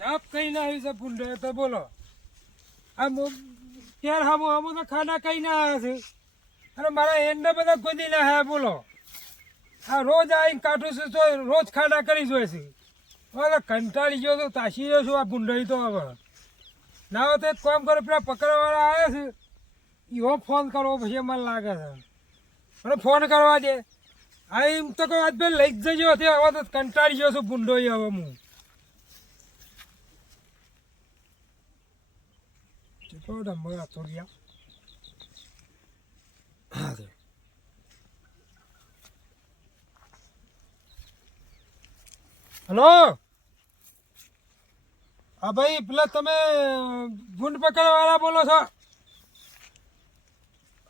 આપ કઈ ના આવી છે ભૂંડે તો બોલો આમ ત્યાર હામો તો ખાના કઈ ના આવ્યા છે અને મારા એમને બધા ગોદી ના હે બોલો આ રોજ આવીને કાઢું છું તો રોજ ખાના કરી જોઈએ છે હવે કંટાળી ગયો તો તાસી ગયો છું આ ભૂંડળી તો હવે ના હોય તો એક કામ કરો પેલા પકડવાવાળા આવ્યા છે એવો ફોન કરવો પછી મને લાગે છે મને ફોન કરવા દે આ એમ તો કહું આજ ભાઈ લઈ જ જજો હવે તો કંટાળી ગયો છું ભૂંડળી હવે હું Toda moratoria. હેલો હા ભાઈ પેલા તમે ભૂંડ પકડવાળા બોલો છો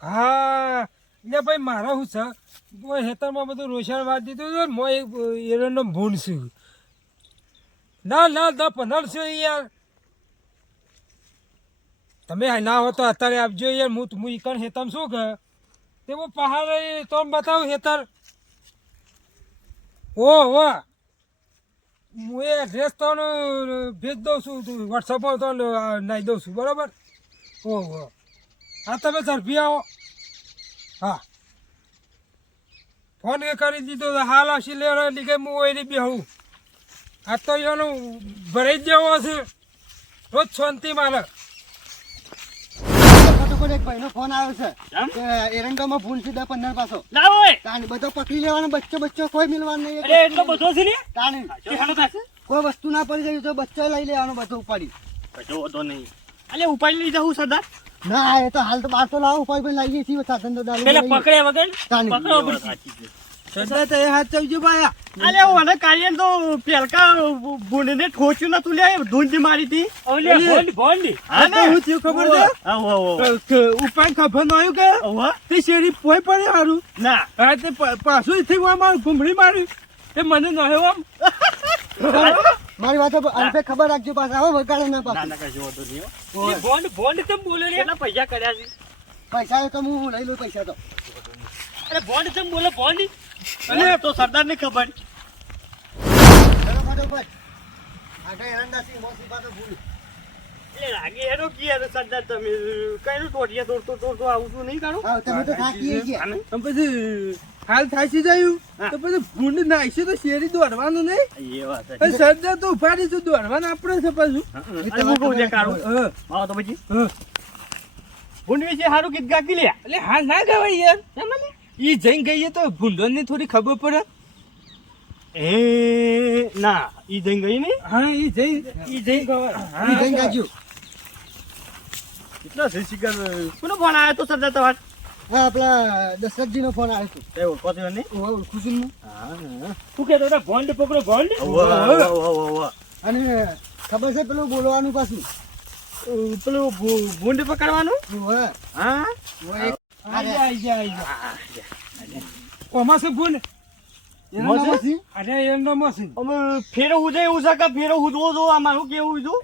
હા એટલે ભાઈ મારા શું છે હેતરમાં બધું રોશન વાળ દીધું છે ને એરંડો ભૂંડ છું ના 15 છે યાર તમે ના હો તો અત્યારે આપજો યાર હું ઈકણ હેતમ શું કે તે હું પહાડ તો બતાવું હેતર ઓ વાહ હું એ એડ્રેસ તો ભેજ દઉં છું વોટ્સઅપ પર તો નાખી દઉં છું બરાબર ઓહો હા તમે ઝડપી આવો હા ફોન એ કરી દીધો હાલ આવશે લેવા લીધે હું ઓયરી બેહું આ તો એનું ભરાઈ જ જેવો છે રોજ શાંતિ મારે એક ભાઈનો ફોન આવ્યો છે એરંડામાં ભૂલ છે 10-15 પાછો બધો પકડી લેવાનો બચ્ચો કોઈ મિલવાનું નહીં એટલો બધો છે ને કોઈ વસ્તુ ના પડી જાય તો બચ્ચો લઈ લેવાનો બધો ઉપાડી બધો નહીં અલે ઉપાડી લઈ જાઉં સરદાર ના એ તો હાલ તો બાર તો લાવો ઉપાડી પણ લાવીએ છીએ સાધન તો પેલા પકડ્યા વગર પકડો પડશે સરદાર તો એ હાથ ચાવજો ભાયા અલે ઓને કાલિયન તો પેલકા ભૂંડને ઠોચ્યું નતું લે ધૂંજ મારી હતી ઓલે ભોંડ હા તો હું થયું ખબર છે ઉપાય ખબર ન આવ્યું કે તે શેરી પોય પડે હારું ના હા તે પાછું થી મારું ઘૂમડી મારી તે મને ન આવ્યો આમ મારી વાત અંતે ખબર રાખજો પાછા આવો વગાડે ના પાછા ના કશો વાંધો નહીં ભોંડ કેમ બોલે રે કેટલા પૈસા કર્યા છે પૈસા તો હું લઈ લઉં પૈસા તો અરે ભોંડ કેમ બોલે ભોંડ અરે તો સરદાર ને ખબર લાગે હેરો કી સરદાર તમે કઈ ટોટિયા તોડતો આવું છું નહીં કાઢો તમે તો થાકી ગયા પછી હાલ થાકી જાય તો પછી ભૂંડ નાખશે તો શેરી દોડવાનું નહીં એ વાત સરદાર તો ઉપાડી છું દોડવાનું આપણે છે પાછું તો પછી ભૂંડ વિશે સારું ગીત ગાકી લે એટલે હાલ ના ગાવાય યાર ઈ જઈને ગઈએ તો ભૂંડો ને થોડી ખબર પડે એ ના ઈ જઈ ગઈ ને હા ઈ જઈ ગાજો કેટલા છે શિકાર કોનો ફોન આવ્યો તો સરદાર તમાર હા આપલા દશરથજી નો ફોન આવ્યો હતો એવું કોતો ને ઓળખું છું હા તું કે તો ભોંડ પકડો ભોંડ અને ખબર છે પેલું બોલવાનું પાછું પેલું ભૂંડ પકડવાનું હા ઓમાં છે ભૂંડ ફેરવું છે એવું છે કે ફેરવું જો જો અમારું કેવું છું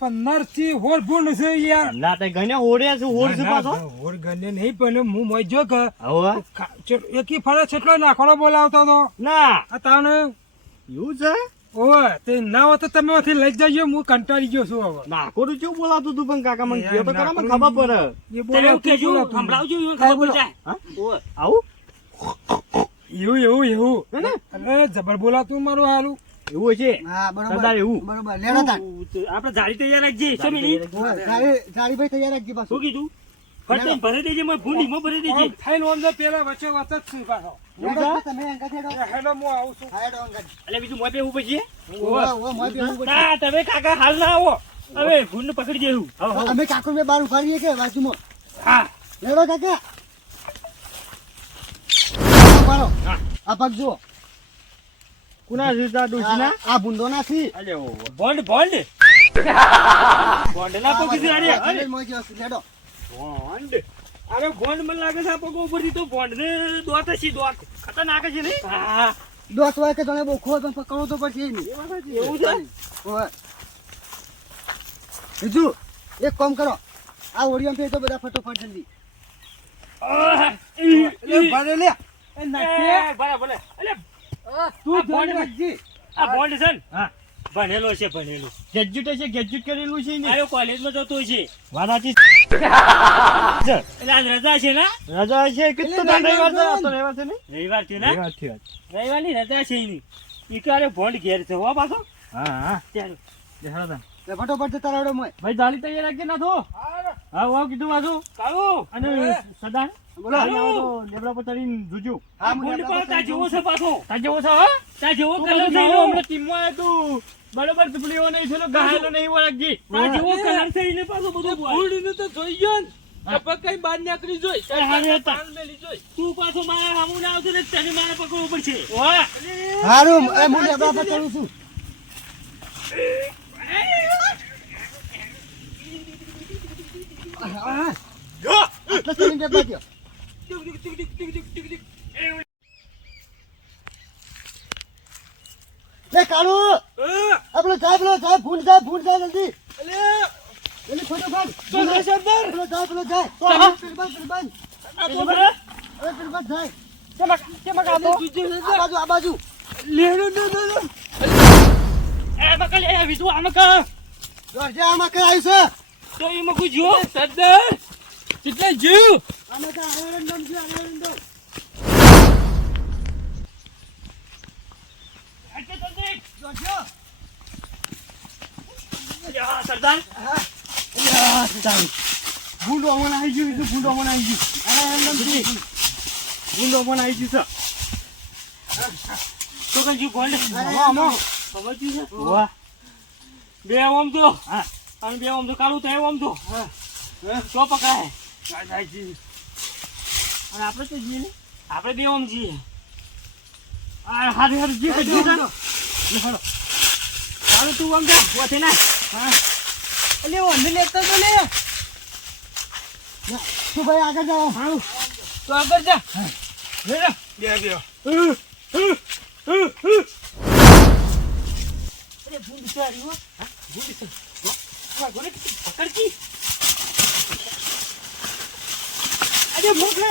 15 થી હોર ભૂંડ છે યાર ના તે ગણે હોડે છે હોડ છે પાછો હોર ગણે નહીં પણ હું મોજો કે એકી ફળે છેટલો નાખવાનો બોલાવતો તો ના આ તાણે એવું છે ઓય તે ના હોય તો તમે ઓથી લઈ જજો હું કંટાળી ગયો છું હવે ના કોરું કેવું બોલાતું તું પણ કાકા મને કયો તો ખરા મને ખબર પડે એ બોલાવજો સંભળાવજો ખબર પડે આવું એવું અરે જબર બોલાતું મારું હારું એવું છે હા બરોબર સરદાર એવું બરોબર લેડા તા આપણે જાળી તૈયાર રાખજે સમીની જાળી ભાઈ તૈયાર રાખજે પાછું શું કીધું ફટે ભરી દેજે મને ભૂંડી માં ભરી દેજે થઈને ઓંધો પેલા વચ્ચે વચ્ચે જ છું પાછો તમે અંગત હેડો હેડો હું આવું છું હેડો અંગત એટલે બીજું મોય બેવું પછી મોય બેવું ના તમે કાકા હાલ ના આવો હવે ભૂંડ પકડી દેવું અમે કાકુ મે બાર ઉભારીએ કે બાજુમાં હા હેડો કાકા પાડો આ પગ જુઓ કુના જીતા દોશીના આ ભૂંડો નથી અલે ઓ બોન્ડ બોન્ડ ના પકડી અરે અરે મોજ હેડો બોન્ડ અરે બોન્ડ મને લાગે છે આ પગો ઉપરથી તો બોન્ડ ને દોત છે દોત ખતરનાક છે ને હા દોત હોય કે તને બોખો તો પકડવો તો પડશે નહીં એવું છે ઓય બીજું એક કામ કરો આ ઓડિયમ પે તો બધા ફટોફટ જલ્દી ભરે લે ભલે ભલે અલે તું બોન્ડ રાખજી આ બોન્ડ છે ને હા ભણેલો છે ભણેલો. ગ્રેજ્યુએટ છે ગ્રેજ્યુએટ કરેલું છે ને આયો કોલેજમાં જતો છે. વાત સાચી એટલે આજ રજા છે ને? રજા છે કેટલો દાન રવિવાર છે આ તો રવિવાર છે ને રવિવાર છે ને? રવિવાર છે આજ. રવિવારની રજા છે એની. ઈ તો અરે ભોંડ ઘેર છે હો પાછો. હા હા ચાલો. દેખાડો તાન. ફટોફટ જતા રહેડો મોય. ભાઈ દાળી તૈયાર રાખજે ના થો હા વાવ કીધું પાછું કાળુ. અને સદાન બોલો. લેબડા પર ચડીને જોજો આ ભોંડ પાછો તાર જેવો છે પાછો. તાર જેવો છે હા તાર જેવો તું કલર બધું થયો. જોવો, હમણાં ટીમમાં આવ્યો તું બરોબર ટુકડીઓ નહીં થયેલો ઘાયલો નહીં વળગજી તાર જેવો કલર થઈને પાછો બધું બોલ. તો જોઈ ગયો ને કઈ બહાર નીકળી જોઈ તું પાછો મારા સામું ના આવતો ને તને મારે પકડવું પડશે. વાહ. હારું એ હું લેબડા પર ચડું છું. આટલો ચડીને લેબડા ગયો. લે કાળુ આપણો જાય ફૂલ જાય જલ્દી જલ્દી ફટોફટ પેલો જાય પેલો જાય પેલું બંધ પેલું બંધ જાય આ બાજુ એ મકલ એ વિધુ આ મકલ. દોડજે આમાં કઈ આવ્યું છે તો એ મકુ જો સરદાર કેટલા જીવ. આમાં તો આનંદમ છે આનંદમ દોડજો યા સરદાર. ગુંડો મને આવી ગયું બીજું ગુંડો મને આવી ગયું આનંદમ ગુંડો મને આવી ગયું તો કઈ ભોંડ આમાં ખબર છે. વાહ બે ઓમ તો હા અને બે ઓમ તો કાળું થાય ઓમ તો તો પકડાય. અને આપણે તો જઈએ ને આપણે બે ઓમ છીએ. આ હારી હારી જી જી જા કાળું તું ઓમ જા ઓથે ના. અલે ઓને લેતો તો લે તું ભાઈ આગળ જાઓ હારું તો આગળ જા. અરે ભૂંડ છે આરી હો. હા ભૂંડ છે. હા ગોરે પકડજી. અરે મોકલે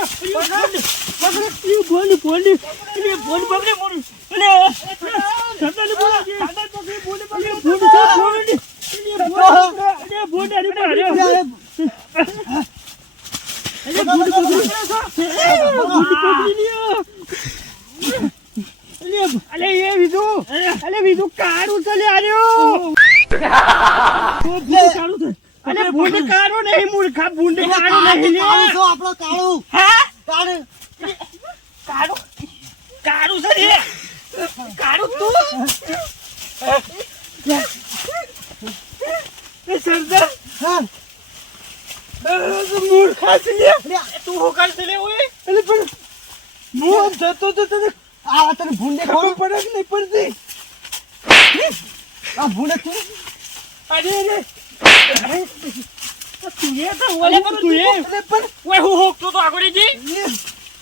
ભૂંડ ભૂંડ અરે ભૂંડ પકડે મોરું. અરે સરદાર બોલા છે. સરદાર પકડે ભૂંડ પકડે ભૂંડ છે ભૂંડ. અરે ભૂંડ અરે ભૂંડ પકડી લ્યો. અલે એ વિધુ અલે વિધુ કારું ચલે આર્યો કાળું છે. અલે ભૂંડ કારું નહીં મૂર્ખા ભૂંડ કારું નહીં લે કાળુ છો આપણો કાળુ હા કાળુ કાળું કાળું છે રે. કાળું તું એ સરદાર હા મૂર્ખા છે લે. તું હું કરશે લે ઓય. એટલે પણ હું જતો તો તને આ તને ભૂંડે ખબર પડે કે નહીં પડતી આ ભૂંડે તું અરે રે તું એ તો ઓલે કરું તું એ પણ ઓય હું હોકતો તો આગળ જી.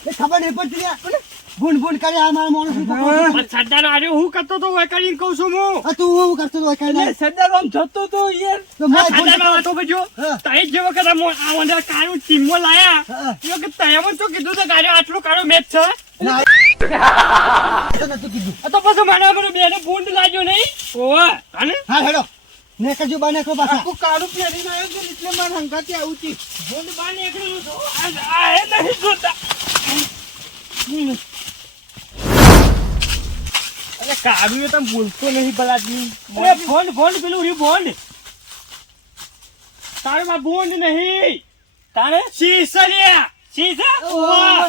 એ ખબર નહીં પડતી લે ભૂંડ ભૂંડ કરે આ મારા માણસ સરદાર આરે હું કરતો તો ઓય કરીને કહું છું હું. તું હું કરતો તો કઈ નહીં સરદાર આમ જતો તો યાર તો માય સરદાર ભૂંડ વાતો બજો હા. તાઈ જે વખત આ વંદા કાળું ટીમમાં લાયા હા. એ વખત તયામાં તો કીધું તો ગાડી આટલું કાળું મેચ છે. ના તો નતું કીધું આ તો પછી મને અમારું બેને ભૂંડ લાગ્યો નહીં. ઓય અને હા હેડો ને કજો બાને કો પાછા તું કારું પહેરીને આવ્યો છે એટલે મારે હંગાથી આવું છે ભૂંડ બહાર નીકળેલું છું. આ એ નહીં જોતા. અરે કારું એ તમે બોલતો નહીં બલાજી અરે ભોંડ ભોંડ પેલું રહ્યું ભોંડ. તારે માં ભોંડ નહીં તારે શીશ લ્યા શીશ. ઓય.